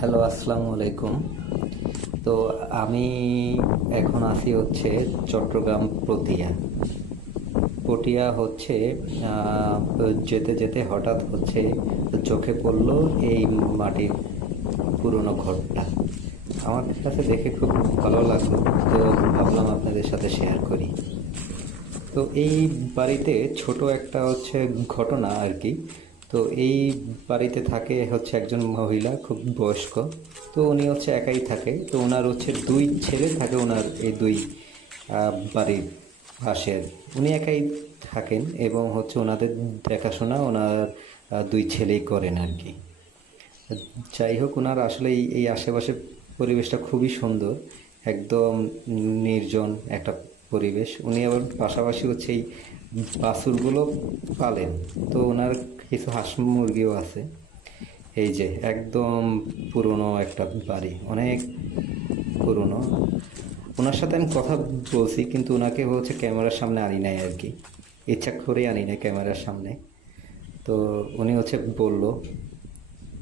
Hello, আসসালামু আলাইকুম। তো আমি এখন আছি হচ্ছে চট্টগ্রাম পটিয়া। পটিয়া হচ্ছে আহ, যেতে যেতে হঠাৎ হচ্ছে চোখে পড়লো এই মাটির পুরনো ঘরটা। আমার কাছে দেখে খুব ভালো লাগলো, তো ভাবলাম আপনাদের সাথে শেয়ার করি। তো এই বাড়িতে ছোট একটা হচ্ছে ঘটনা আর কি। তো এই বাড়িতে থাকে হচ্ছে একজন মহিলা, খুব বয়স্ক। তো উনি হচ্ছে একাই থাকে। তো ওনার হচ্ছে দুই ছেলে থাকে, ওনার এই দুই বাড়ির পাশের। উনি একাই থাকেন এবং হচ্ছে ওনাদের দেখাশোনা ওনার দুই ছেলেই করেন আর কি। যাই হোক, ওনার আসলে এই আশেপাশের পরিবেশটা খুবই সুন্দর, একদম নির্জন একটা পরিবেশ। উনি আবার পাশাপাশি হচ্ছে এই বাছুরগুলো পালেন। তো ওনার কিছু হাঁস মুরগিও আছে। এই যে একদম পুরনো একটা বাড়ি, অনেক পুরনো। ওনার সাথে আমি কথা বলছি, কিন্তু ওনাকে হচ্ছে ক্যামেরার সামনে আনি নাই আর কি, ইচ্ছা করে আনি নাই ক্যামেরার সামনে। তো উনি হচ্ছে বলল।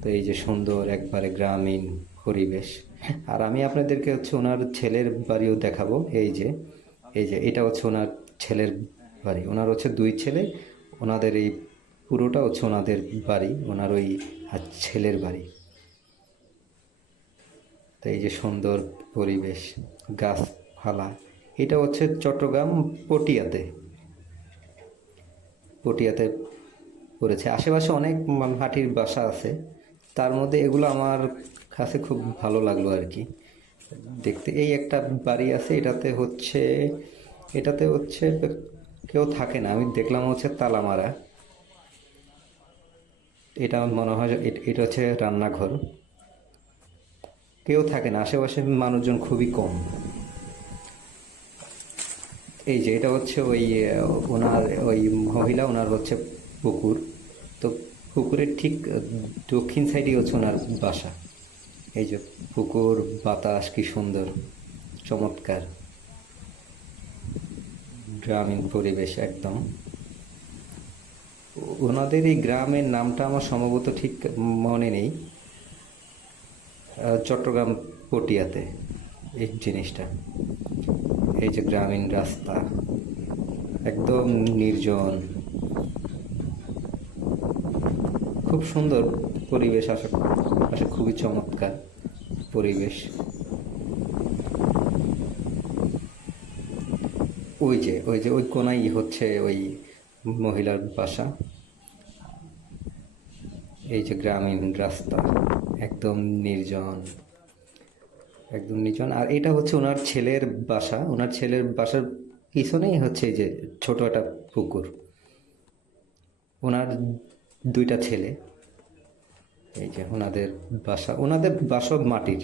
তো এই যে সুন্দর একবারে গ্রামীণ পরিবেশ। আর আমি আপনাদেরকে হচ্ছে ওনার ছেলের বাড়িও দেখাবো। এই যে এটা হচ্ছে ওনার ছেলের বাড়ি। ওনার হচ্ছে দুই ছেলে। ওনাদের এই পুরোটা হচ্ছে ওনাদের বাড়ি, ওনার ওই ছেলের বাড়ি। তো এই যে সুন্দর পরিবেশ, গাছপালা। এটা হচ্ছে চট্টগ্রাম পটিয়াতে। পটিয়াতে পড়েছে। আশেপাশে অনেক মাটির বাসা আছে, তার মধ্যে এগুলো আমার কাছে খুব ভালো লাগলো আর কি দেখতে। এই একটা বাড়ি আছে, এটাতে হচ্ছে কেউ থাকে না, আমি দেখলাম হচ্ছে তালা মারা। এটা আমার মনে হয় এটা হচ্ছে রান্নাঘর। কেউ থাকে না, আশেপাশে মানুষজন খুবই কম। এই যে এটা হচ্ছে ওই ওনার ওই মহিলা, ওনার হচ্ছে পুকুর। তো পুকুরের ঠিক দক্ষিণ সাইডে হচ্ছে ওনার বাসা। এই যে পুকুর, বাতাস কি সুন্দর, চমৎকার গ্রামীণ পরিবেশ একদম। ওনাদের এই গ্রামের নামটা আমার সম্ভবত ঠিক মনে নেই। চট্টগ্রাম পটিয়াতে এই জিনিসটা। এই যে গ্রামীণ রাস্তা, একদম নির্জন, খুব সুন্দর পরিবেশ। আসলে খুবই চমৎকার পরিবেশ। ওই যে ওই কোনাই হচ্ছে ওই মহিলার বাসা। এই যে গ্রামীণ রাস্তা, একদম নির্জন, একদম নির্জন। আর এটা হচ্ছে ওনার ছেলের বাসা। ওনার ছেলের বাসার পিছনেই হচ্ছে এই যে ছোট একটা পুকুর। ওনার দুইটা ছেলে। এই যে ওনাদের বাসা মাটির।